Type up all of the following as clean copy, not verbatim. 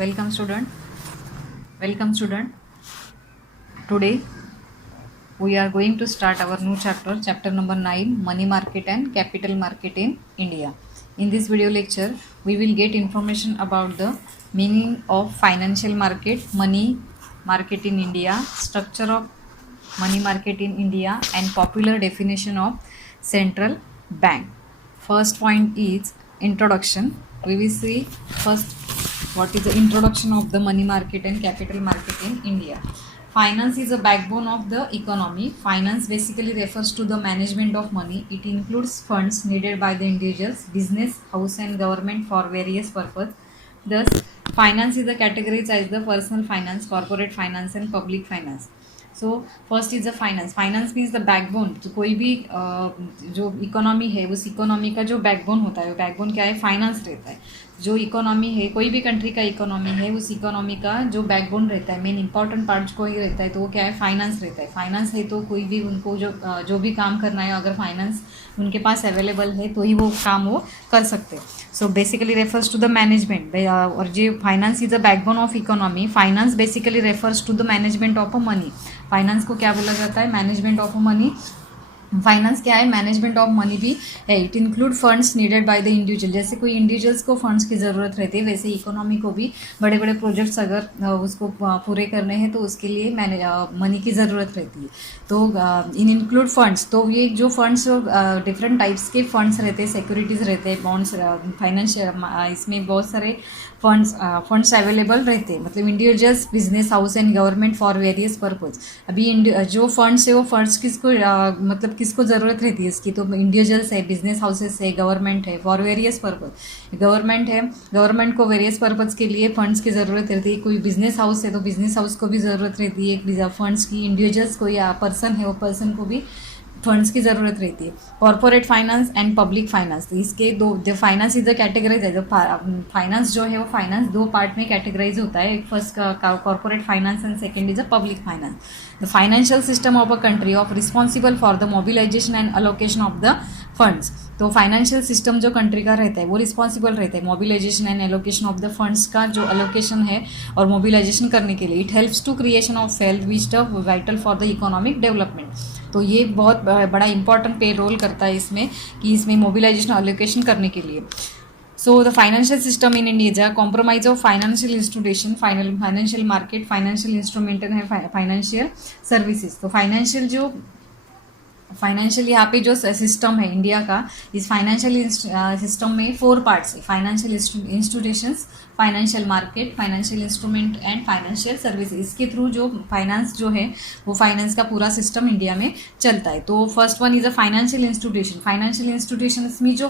Welcome student. Welcome student. Today we are going to start our new chapter number 9, money market and capital market in India. In this video lecture we will get information about the meaning of financial market, money market in India, structure of money market in India and popular definition of central bank. First point is introduction. We will see first what is the introduction of the money market and capital market in India. Finance is a backbone of the economy. Finance basically refers to the management of money. It includes funds needed by the individuals, business, house and government for various purposes. Thus, finance is categorized as the personal finance, corporate finance and public finance. So first is the finance. Finance means the backbone. तो कोई भी जो economy है उस economy का जो backbone होता है, बैकबोन क्या है? फाइनेंस रहता है. जो इकोनॉमी है, कोई भी कंट्री का इकोनॉमी है, उस इकोनॉमी का जो बैकबोन रहता है, मेन इंपॉर्टेंट पार्ट कोई रहता है, तो वो क्या है? फाइनेंस रहता है. फाइनेंस है तो कोई भी उनको जो भी काम करना है, अगर फाइनेंस उनके पास अवेलेबल है तो ही वो काम वो कर सकते हैं. So basically refers to the management. और जो finance is the backbone of economy. Finance basically refers to the management of a money. Finance को क्या बोला जाता है? Management of a money. Finance क्या है? मैनेजमेंट ऑफ मनी भी है. It include funds needed by the individual. जैसे कोई इंडिविजुअल्स को फंड्स की ज़रूरत रहती है, वैसे इकोनॉमी को भी बड़े बड़े प्रोजेक्ट्स अगर उसको पूरे करने हैं तो उसके लिए मनी की ज़रूरत रहती है. तो इन इंक्लूड फंड्स. तो ये जो फंड्स डिफरेंट टाइप्स के फंड्स रहते हैं, सिक्योरिटीज़ रहते हैं, बॉन्ड्स, फाइनेंशियल, इसमें बहुत सारे फंड्स अवेलेबल रहते हैं. मतलब individuals, business, house and government for various purpose. अभी जो फंड्स है वो फंड्स किसको मतलब किसको ज़रूरत रहती है इसकी? तो इंडिविजुअल्स है, बिजनेस हाउसेस है, गवर्नमेंट है, फॉर वेरियस पर्पज. गवर्नमेंट है, गवर्नमेंट को वेरियस पर्पज़ के लिए फंड्स की ज़रूरत रहती है. कोई बिजनेस हाउस है तो बिजनेस हाउस को भी ज़रूरत रहती है फंड्स की. इंडिविजुअल्स कोई पर्सन है, वो पर्सन को भी फंड्स की ज़रूरत रहती है. Corporate finance and public finance. तो इसके दो, the finance is the categorise है. फाइनेंस जो है वो फाइनेंस दो पार्ट में कैटेगराइज होता है. एक first corporate finance and second is a public finance. The financial system of a country of responsible for the mobilisation and allocation of the funds. तो फाइनेंशियल सिस्टम जो कंट्री का रहता है वो रिस्पॉन्सिबल रहता है mobilisation and allocation of the funds का जो अलोकेशन है और मोबिलाइजेशन करने के लिए. It helps to creation of wealth which the vital for the economic development. तो ये बहुत बड़ा इंपॉर्टेंट पे रोल करता है इसमें कि इसमें मोबिलाइजेशन अलोकेशन करने के लिए. So the financial system in India compromise of financial institution, financial market, financial instrument and financial services. तो फाइनेंशियल यहाँ पे जो सिस्टम है इंडिया का, इस फाइनेंशियल सिस्टम में 4 पार्ट्स है. Financial institutions, financial market, financial instrument and financial service. इसके थ्रू जो फाइनेंस जो है वो फाइनेंस का पूरा सिस्टम इंडिया में चलता है. तो first one is a financial institution. Financial institutions में जो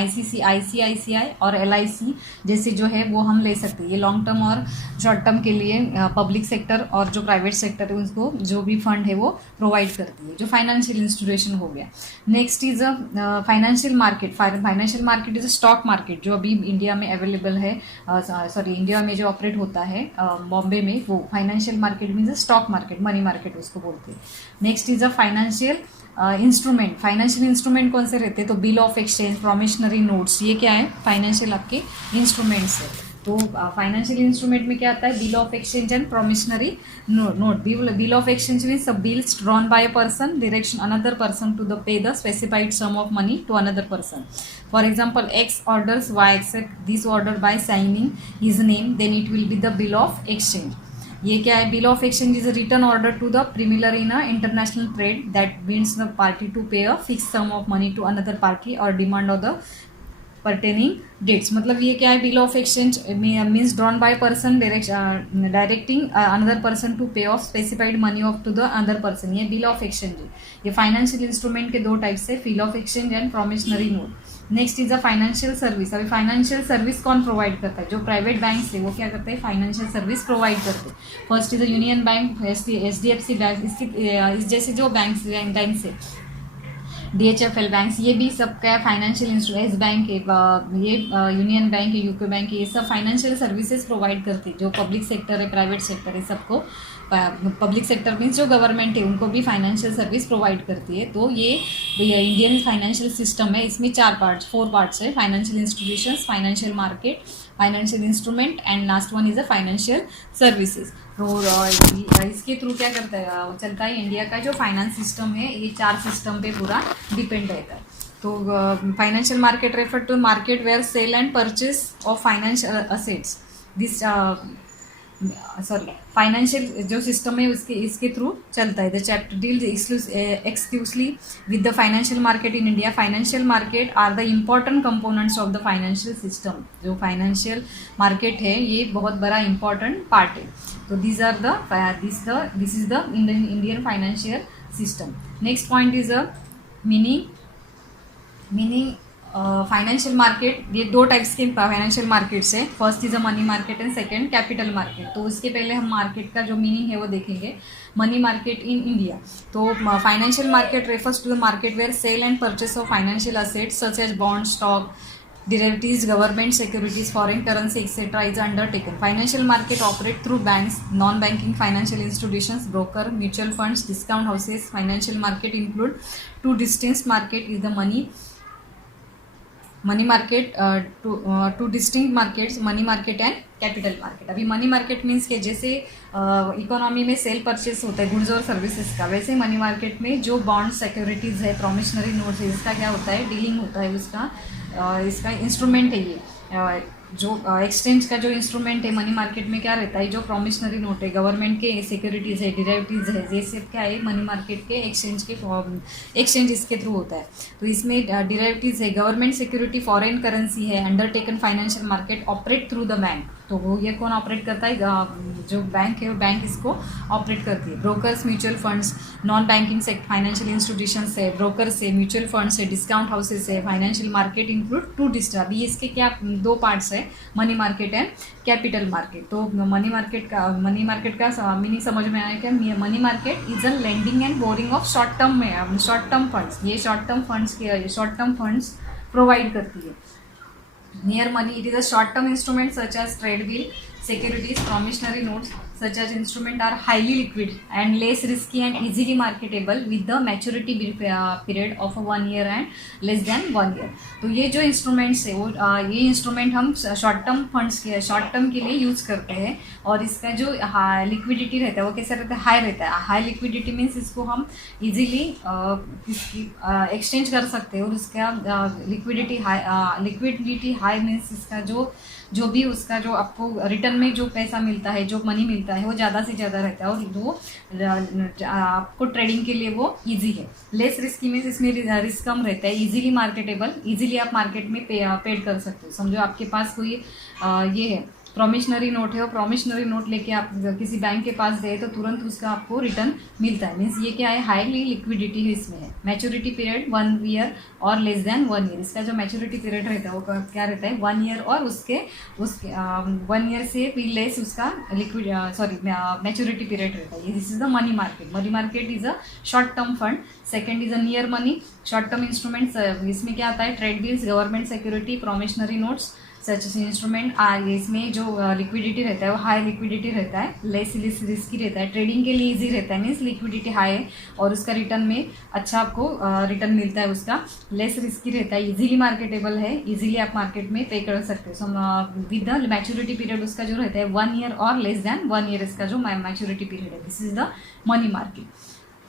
ICICI और LIC जैसे जो है वो हम ले सकते हैं. ये लॉन्ग टर्म और शॉर्ट टर्म के लिए पब्लिक सेक्टर और जो प्राइवेट सेक्टर है उसको जो भी फंड है वो प्रोवाइड करती है, जो फाइनेंशियल इंस्टीट्यूशन हो गया. Next is a financial market. Financial market is a stock market जो अभी इंडिया में अवेलेबल है, इंडिया में जो ऑपरेट होता है बॉम्बे में, वो financial market means stock market, money market उसको बोलते हैं. Next is a financial instrument. Financial instrument कौन से रहते हैं? तो बिल ऑफ एक्सचेंज, प्रोमिशनरी नोट्स, ये क्या है? फाइनेंशियल आपके इंस्ट्रूमेंट्स है. तो फाइनेंशियल इंस्ट्रूमेंट में क्या आता है? Bill of exchange and promissory note. Bill of exchange means bills drawn by a person direction another person to the pay the specified sum of money to another person. For example, X orders Y accept this order by signing his name, then it will be the bill of exchange. ये क्या है? Bill of exchange is a return order to the premier in a international trade that binds the party to pay a fix sum of money to another party और demand of the pertaining dates. मतलब ये क्या है? Bill of exchange means drawn by person directing another person to pay of specified money of to the another person. ये bill of exchange है. ये financial instrument के 2 types है, bill of exchange and promissory note. Next is a financial service. अभी financial service कौन provide करता है? जो प्राइवेट बैंक है वो क्या करते हैं? फाइनेंशियल सर्विस प्रोवाइड करते हैं. First is a union bank, HDFC bank, इस जैसे जो बैंक है DHFL बैंक्स, ये भी सबका फाइनेंशियल इंस्टीट्यूट, एस बैंक है, ये यूनियन बैंक है, यूको बैंक है, ये सब फाइनेंशियल सर्विसेज प्रोवाइड करती है। जो पब्लिक सेक्टर है, प्राइवेट सेक्टर है, सबको पब्लिक सेक्टर मीन्स जो गवर्नमेंट है उनको भी फाइनेंशियल सर्विस प्रोवाइड करती है। तो ये इंडियन फाइनेंशियल सिस्टम है, इसमें फोर पार्ट्स है: financial institutions, financial market, financial instrument and last one is a financial services. तो इसके थ्रू क्या करता है, चलता है इंडिया का जो फाइनेंस सिस्टम है, ये 4 सिस्टम पे पूरा डिपेंड रहता है। तो financial market refer to market where sale and purchase of financial assets. This financial जो सिस्टम है उसके इसके थ्रू चलता है। The chapter deals exclusively with the financial market in India. Financial market are the important components of the financial system. जो financial market है ये बहुत बड़ा इंपॉर्टेंट पार्ट है। तो this is the Indian financial system. Next point is a meaning financial market. ये 2 types के financial markets है। First is a money market and second capital market. तो उसके पहले हम मार्केट का जो मीनिंग है वो देखेंगे। Money market in India. तो financial market refers to the market where sale and purchase of financial assets such as bond, stock, derivatives, government securities, foreign currency, etc. is undertaken. Financial market operate through banks, non-banking financial institutions, broker, mutual funds, discount houses. Financial market include 2 distinct market is the money market, two distinct markets, money market and capital market. अभी money market means के जैसे economy में sale purchase होता है goods और services का, वैसे money market में जो बॉन्ड, सिक्योरिटीज़ है, प्रॉमिशनरी नोट्स है, इसका क्या होता है, डीलिंग होता है उसका। इसका इंस्ट्रूमेंट है ये। जो एक्सचेंज का जो इंस्ट्रूमेंट है मनी मार्केट में क्या रहता है, जो प्रॉमिशनरी नोट है, गवर्नमेंट के सिक्योरिटीज़ है, डिराइवेटिव्स है, ये सब क्या है मनी मार्केट के एक्सचेंज इसके थ्रू होता है। तो इसमें डिराइवेटिव्स है, गवर्नमेंट सिक्योरिटी, फॉरेन करेंसी है, undertaken financial market operate through the bank. तो वो ये कौन ऑपरेट करता है, जो बैंक है वो बैंक इसको ऑपरेट करती है। Brokers, mutual funds, non banking financial institutions है, ब्रोकर्स है, म्यूचुअल फंड्स है, डिस्काउंट हाउसेस है। Financial market include 2 डिस्ट्रा। अभी इसके क्या 2 पार्ट्स है, money market and capital market. तो मनी मार्केट का मीनिंग समझ में आया क्या? Money market is a lending and borrowing of short term funds. ये शॉर्ट टर्म फंड्स प्रोवाइड करती है। Near money, it is a short-term instrument such as trade bill, securities, promissory notes. Such as instrument are highly liquid and less risky and easily marketable with the maturity period of 1 year and less than 1 year. तो ये जो instruments है वो ये instrument हम short term के लिए use करते हैं। और इसका जो लिक्विडिटी रहता है वो कैसा रहता है, हाई रहता है। हाई लिक्विडिटी मीन्स इसको हम इजीली एक्सचेंज कर सकते हैं। और उसका लिक्विडिटी हाई मीन्स इसका जो भी उसका जो आपको रिटर्न में जो पैसा मिलता है, जो मनी मिलता है वो ज़्यादा से ज़्यादा रहता है। और वो आपको ट्रेडिंग के लिए वो इजी है। लेस रिस्की मीन्स इसमें रिस्क कम रहता है। इजीली मार्केटेबल, इजीली आप मार्केट में पेड कर सकते हो। समझो आपके पास कोई ये है प्रॉमिशनरी नोट है, और प्रॉमिशनरी नोट लेके आप किसी बैंक के पास गए तो तुरंत उसका आपको रिटर्न मिलता है। मीन्स ये क्या है, हाईली लिक्विडिटी है इसमें है। मैच्योरिटी पीरियड 1 ईयर और लेस देन 1 ईयर। इसका जो मैच्योरिटी पीरियड रहता है वो क्या रहता है, 1 ईयर और उसके 1 ईयर से भी लेस उसका मैच्योरिटी पीरियड रहता है। This is the money market. Money market is a short term fund. Second is a near money, short term instruments. इसमें क्या आता है, trade bills, government security, promissory notes. Such instrument इसमें जो liquidity रहता है वो हाई लिक्विडिटी रहता है, लेस रिस्की रहता है, ट्रेडिंग के लिए इजी रहता है। मीन्स लिक्विडिटी हाई है और उसका रिटर्न में अच्छा आपको रिटर्न मिलता है। उसका लेस रिस्की रहता है, इजीली मार्केटेबल है, इजीली आप मार्केट में पे कर सकते हो। So with the maturity period उसका जो रहता है 1 ईयर और लेस देन 1 ईयर इसका जो मैच्योरिटी पीरियड है। This is the money market.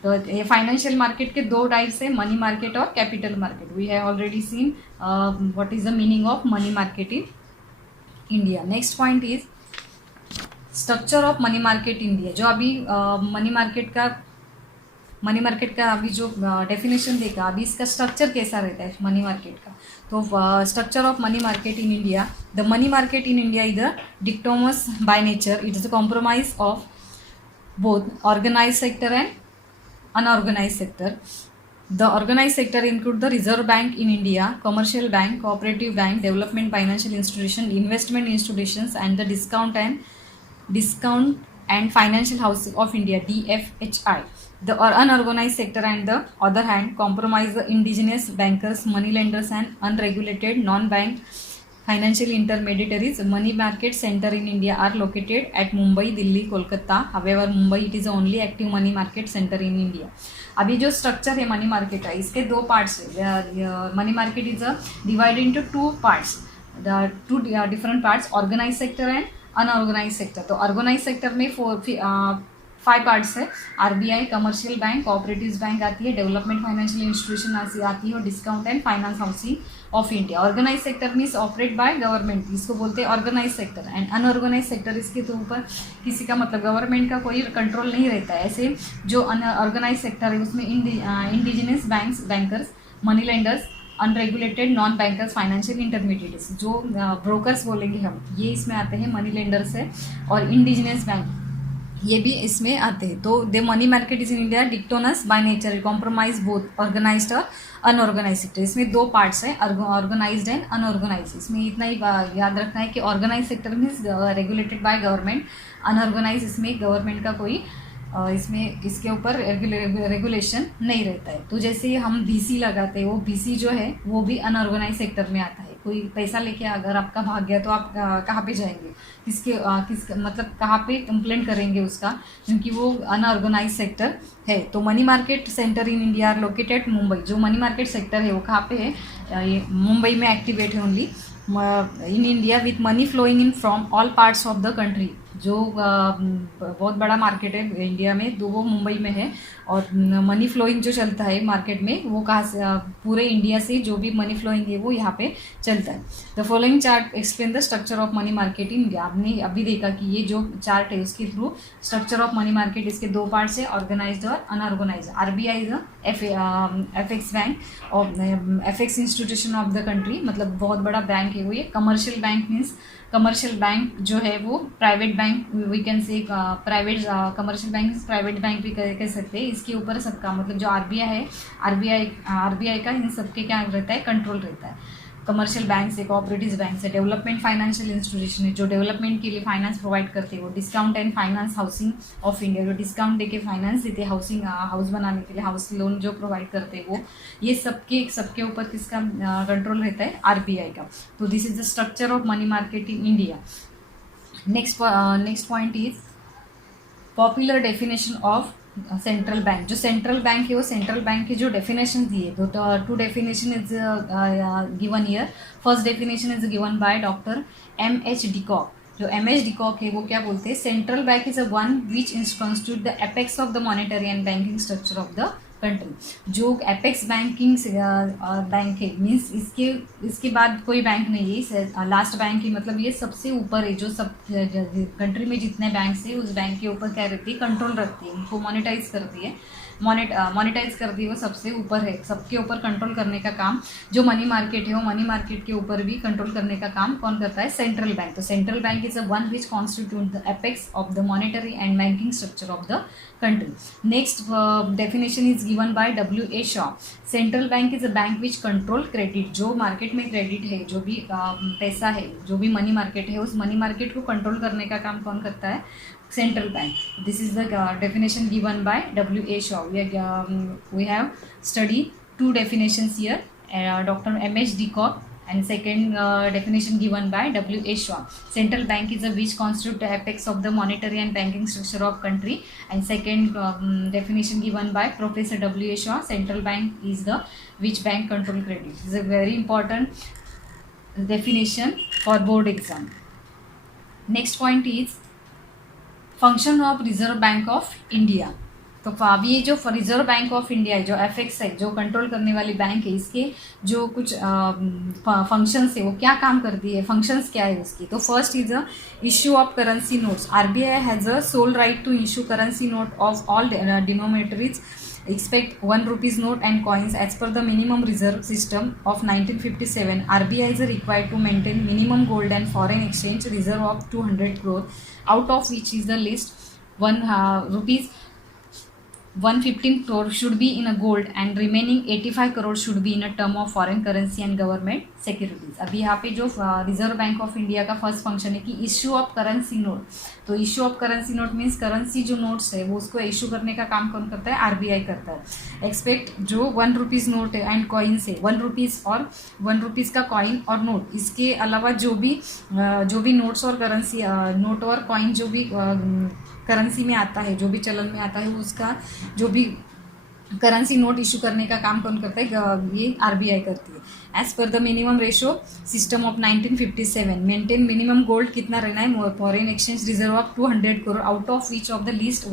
तो ये फाइनेंशियल मार्केट के 2 टाइप्स है, मनी मार्केट और capital market. We have already seen what is the meaning of money market in India. Next point is structure of money market India. जो अभी money market का अभी जो डेफिनेशन देखा, अभी इसका स्ट्रक्चर कैसा रहता है मनी मार्केट का। तो structure of money market in India, the money market in India is the dichotomous by nature. It is the compromise of both organise sector and unorganized sector. The organized sector include the Reserve Bank in India, commercial bank, cooperative bank, development financial institution, investment institutions, and the discount and financial house of India, DFHI. The unorganized sector and the other hand compromise the indigenous bankers, money lenders and unregulated non-bank financial intermediaries. Money market center in India are located at Mumbai, Delhi, Kolkata. However, Mumbai it is the only active money market center in India. अभी जो structure है money market है इसके दो parts है. Money market is divided into two parts, the two different parts, organise sector and unorganise sector. तो organise sector में 5 parts है. RBI, commercial bank, cooperative bank आती है, डेवलपमेंट फाइनेंशियल इंस्टीट्यूशन आती है और discount and finance housing of India. Organise sector means operate by government, इसको बोलते हैं organise sector. And unorganise sector इसके तो ऊपर किसी का मतलब गवर्नमेंट का कोई कंट्रोल नहीं रहता है. ऐसे जो अनऑर्गेनाइज सेक्टर है उसमें indigenous bankers, money lenders, unregulated non bankers, financial intermediates, जो ब्रोकर्स बोलेंगे हम, ये इसमें आते हैं. मनी लेंडर्स है और इंडिजिनस बैंक ये भी इसमें आते हैं. तो the money market is in India dichotomous by nature, compromise both organised और अनऑर्गेनाइज सेक्टर. इसमें 2 पार्ट्स हैं, ऑर्गेनाइज्ड एंड अनऑर्गेनाइज. इसमें इतना ही याद रखना है कि organise sector means regulated by government, unorganise इसमें गवर्नमेंट का कोई इसमें इसके ऊपर रेगुलेशन नहीं रहता है. तो जैसे हम बीसी लगाते हैं, वो बीसी जो है वो भी अनऑर्गेनाइज सेक्टर में आता है. कोई पैसा लेके अगर आपका भाग गया तो आप कहाँ पे जाएंगे, किस मतलब कहाँ पे कंप्लेंट करेंगे उसका, क्योंकि वो अनऑर्गेनाइज सेक्टर है. तो money market centre in India are located Mumbai. जो मनी मार्केट सेक्टर है वो कहाँ पे है, ये मुंबई में एक्टिवेट है only in India, with money flowing in from all parts of the country. जो बहुत बड़ा मार्केट है इंडिया में, तो वो मुंबई में है. और मनी फ्लोइंग जो चलता है मार्केट में वो कहाँ से, पूरे इंडिया से जो भी मनी फ्लोइंग है वो यहाँ पे चलता है. The following chart explain the structure of money market in India. आपने अभी देखा कि ये जो चार्ट है उसके through structure of money market, इसके 2 पार्ट्स है, ऑर्गेनाइज्ड और unorganised. RBI is apex bank और apex institution of the country, मतलब बहुत बड़ा बैंक है वो. ये commercial bank means commercial bank जो है वो private bank, we can say private commercial bank private bank भी कह सकते हैं. इसके ऊपर सबका मतलब जो आरबीआई है, आरबीआई का इन सबके क्या रहता है, कंट्रोल रहता है. कमर्शियल बैंक से, कोऑपरेटिव बैंक से, डेवलपमेंट फाइनेंशियल इंस्टीट्यूशन है जो डेवलपमेंट के लिए फाइनेंस प्रोवाइड करते हैं, वो discount and finance housing of India, जो डिस्काउंट देके फाइनेंस देते हैं हाउसिंग, हाउस बनाने के लिए हाउस लोन जो प्रोवाइड करते हैं वो. ये सबके ऊपर किसका कंट्रोल रहता है, आरबीआई का. तो this is the structure of money market in India. Next point is popular definition of central bank. जो सेंट्रल बैंक है वो सेंट्रल बैंक के जो डेफिनेशन दिए, तो 2 definition is given year. First definition is given by doctor M.H. De Kock. जो M.H. De Kock है वो क्या बोलते हैं, central bank is a one which constitute the apex of the monetary and banking structure of the country. जो apex banking bank है means इसके बाद कोई बैंक नहीं है, लास्ट बैंक ही, मतलब ये सबसे ऊपर है. जो सब कंट्री में जितने बैंक है उस बैंक के ऊपर क्या रहती है, कंट्रोल रखती है, उनको मोनेटाइज करती है, मोनेटाइज करती है, वो सबसे ऊपर है. सबके ऊपर कंट्रोल करने का काम जो मनी मार्केट है, वो मनी मार्केट के ऊपर भी कंट्रोल करने का काम कौन करता है, सेंट्रल बैंक. तो central bank is a one which constitute the apex of the monetary and banking structure of the country. Next definition is given by W.A. Shaw. Central bank is a bank which control credit. जो market में credit है, जो भी पैसा है, जो भी money market है, उस मनी मार्केट को कंट्रोल करने का काम कौन करता है, central bank. This is the definition given by W.A. Shaw. We have studied 2 definitions here, Dr. M.H. Decock and second definition given by W.A. Shaw. Central bank is a which constitute the apex of the monetary and banking structure of country, and second definition given by Professor W.A. Shaw. Central bank is the which bank control credit. This is a very important definition for board exam. Next point is function of reserve bank of India. तो अब ये जो reserve bank of India है, जो FX है, जो control करने वाली बैंक है, इसके जो कुछ फंक्शंस है वो क्या काम करती है, फंक्शंस क्या है उसकी. तो first is a issue of currency notes. RBI has a sole right to issue currency note of all denominations expect 1 rupees note and coins as per the minimum reserve system of 1957. RBI is required to maintain minimum gold and foreign exchange reserve of 200 crore, out of which is the list 1 rupees 115 crore should be in a gold and remaining 85 crore should be in a term of foreign currency and government securities. अभी यहाँ पे जो reserve bank of India का first function है कि issue of currency note, तो issue of currency note means currency जो notes है वो उसको इशू करने का काम कौन करता है, आरबीआई करता है। एक्सपेक्ट जो 1 रुपीज़ नोट है एंड कॉइन से 1 रुपीज़ और 1 रुपीज़ का कॉइन और नोट, इसके अलावा जो भी नोट्स और करेंसी नोट और कॉइन जो भी करेंसी में आता है, जो भी चलन में आता है, उसका जो भी करेंसी नोट इशू करने का काम कौन करता है, ये आरबीआई करती है। As per the minimum ratio system of 1957 maintain minimum gold कितना रहना है, foreign exchange reserve of 200 crore, out of which of the list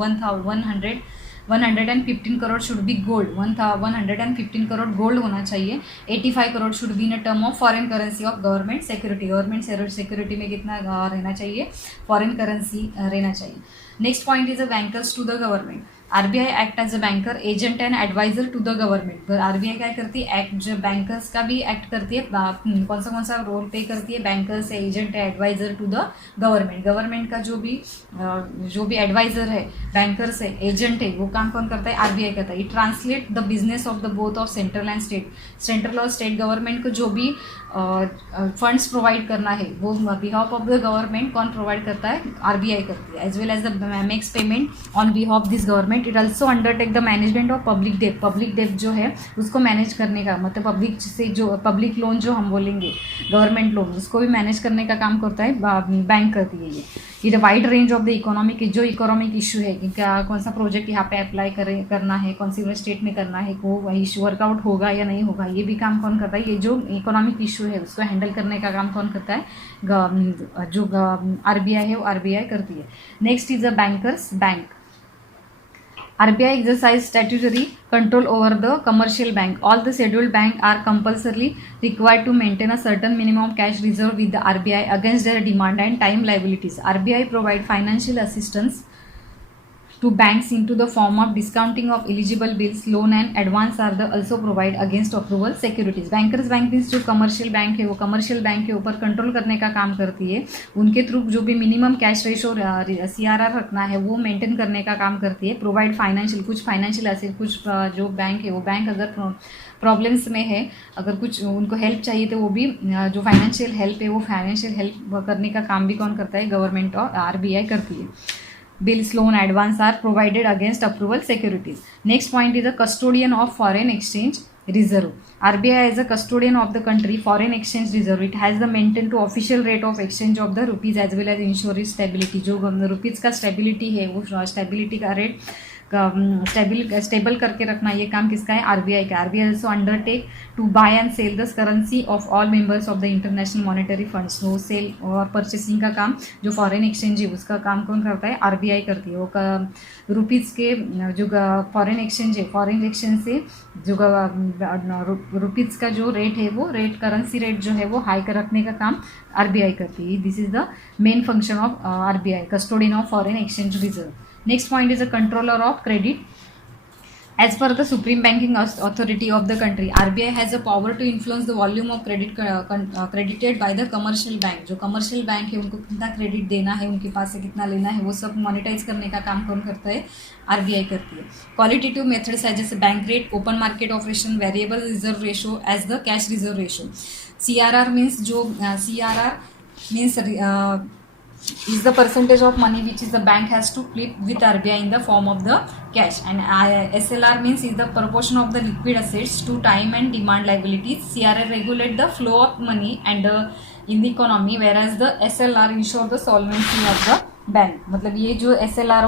115 crore should be gold, 115 crore gold होना चाहिए। 85 crore should be in a term of foreign currency of government security, government security में कितना रहना चाहिए, foreign currency रहना चाहिए। Next point is a bankers to the government. RBI act as a banker agent and adviser to the government. RBI क्या करती है, act जो बैंकर्स का भी एक्ट करती है, कौन सा रोल प्ले करती है, बैंकर्स है, एजेंट है, adviser to the government. Government का जो भी एडवाइजर है, बैंकर्स है, एजेंट है, वो काम कौन करता है, आरबीआई करता है। It translate the business of the both of central and state. Central और स्टेट गवर्नमेंट को जो भी फंड्स प्रोवाइड करना है वो बिहाफ ऑफ द गवर्नमेंट कौन प्रोवाइड करता है, आरबीआई करती है। As well as the makes payment on behalf this government. It also undertake the management of public debt. Public debt जो है उसको मैनेज करने का, मतलब पब्लिक से जो पब्लिक लोन जो हम बोलेंगे गवर्नमेंट लोन, उसको भी मैनेज करने का काम करता है बैंक करती है ये। It wide range of the economic, जो इकोनॉमिक इशू है कि क्या कौन सा प्रोजेक्ट यहाँ पे अप्लाई करना है, कौन सी स्टेट में करना है, वो इशू वर्कआउट होगा या नहीं होगा, ये भी काम कौन करता है। ये जो इकोनॉमिक इशू है उसको हैंडल करने का काम कौन करता है, जो आरबीआई है वो आरबीआई करती है। Next is a bankers bank. RBI exercise statutory control over the commercial bank. All the scheduled banks are compulsorily required to maintain a certain minimum cash reserve with the RBI against their demand and time liabilities. RBI provide financial assistance to banks into the form of discounting of eligible bills, loan and advance are the also provide against approval securities. Bankers bank means जो commercial bank है वो commercial bank के ऊपर control करने का काम करती है। उनके थ्रू जो भी मिनिमम कैश रेशो CRR रखना है वो मेंटेन करने का काम करती है। प्रोवाइड फाइनेंशियल, कुछ फाइनेंशियल असेट, कुछ जो बैंक है वो बैंक अगर प्रॉब्लम्स में है, अगर कुछ उनको हेल्प चाहिए तो वो भी जो फाइनेंशियल हेल्प है वो फाइनेंशियल हेल्प करने का काम भी कौन करता है, गवर्नमेंट और आरबीआई करती है। Bills, loan, advance are provided against approval securities. Next point is a custodian of foreign exchange reserve. RBI is a custodian of the country foreign exchange reserve. It has the maintain to official rate of exchange of the rupees as well as ensure stability. जो rupees का stability है वो stability का rate stable करके रखना, ये काम किसका है, आरबीआई का। RBI also undertake to buy and sale the currency of all members of the international monetary funds. वो सेल और परचेसिंग का काम जो फॉरेन एक्सचेंज है उसका काम कौन करता है, आरबीआई करती है। वो रुपीज़ के जो फॉरेन एक्सचेंज है, फॉरेन एक्सचेंज से जो रुपीज़ का जो रेट है वो रेट करेंसी रेट जो है वो हाई कर रखने का काम आरबीआई करती है। This is the main function of RBI, custodian of foreign exchange reserve. Next point is a controller of credit. As per the Supreme Banking Authority of the country, RBI has the power to influence the volume of credit credited by the commercial bank. जो commercial bank है उनको कितना credit देना है, उनके पास से कितना लेना है, वो सब मॉनिटाइज करने का काम कौन करता है, आरबीआई करती है। क्वालिटेटिव मेथड्स है जैसे bank rate, open market operation, variable reserve ratio as the cash reserve ratio. CRR means जो CRR means is the percentage of money which is the bank has to keep with RBI in the form of the cash, and SLR means is the proportion of the liquid assets to time and demand liabilities. CRR regulate the flow of money and in the economy, whereas the SLR ensure the solvency of the bank. मतलब ये जो SLR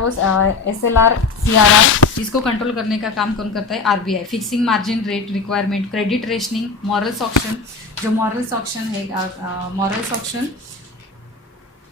CRR इसको control करने का काम कौन करता है, RBI. Fixing margin rate requirement, credit rationing, morals auction, जो मॉरल्स ऑक्शन है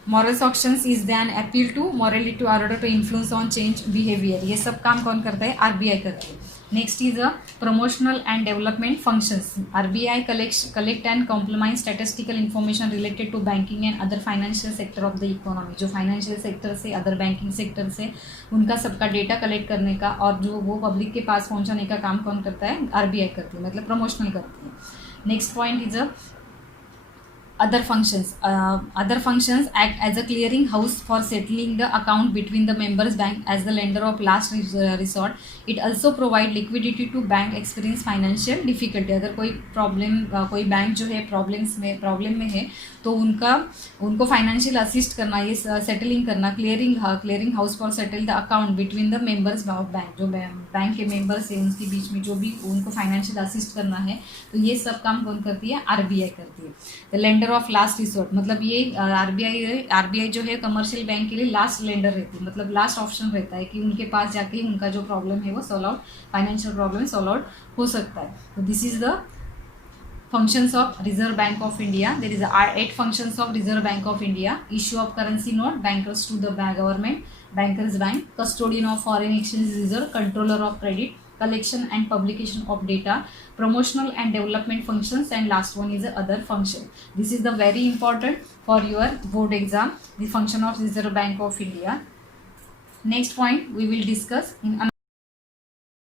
morals auctions is than appeal to morality order to influence on change behaviour, ये सब काम कौन करता है, आरबीआई करती है। Next is a promotional and development functions. RBI collect and complement statistical information related to banking and other financial sector of the economy. जो financial sector से, अदर बैंकिंग सेक्टर से उनका सबका डेटा कलेक्ट करने का और जो वो पब्लिक के पास पहुंचाने का काम कौन करता है, आरबीआई करती है, मतलब प्रमोशनल करती है। Next point is a Other functions act as a clearing house for settling the account between the members bank as the lender of last resort. It also provide liquidity to bank experience financial difficulty. अगर कोई कोई bank जो है problem में है तो उनको financial assist करना, ये सेटलिंग करना, clearing house for settle the account between the members of bank. जो बैंक के मेंबर्स हैं उनके बीच में जो भी उनको फाइनेंशियल असिस्ट करना है, तो ये सब काम कौन करती है? आरबीआई करती है. The lender of last resort, मतलब ये आरबीआई जो है कमर्शियल बैंक के लिए लास्ट लेंडर रहती है, मतलब लास्ट ऑप्शन रहता है कि उनके पास जाके उनका जो प्रॉब्लम है वो solve out, financial problem solve out हो सकता है. तो this is the functions of Reserve Bank of India. There is 8 functions of Reserve Bank of India: issue of currency note, bankers to the government, bankers bank, custodian of foreign exchange reserve, controller of credit, collection and publication of data, promotional and development functions, and last one is the other function. This is the very important for your board exam, the function of Reserve Bank of India. Next point we will discuss in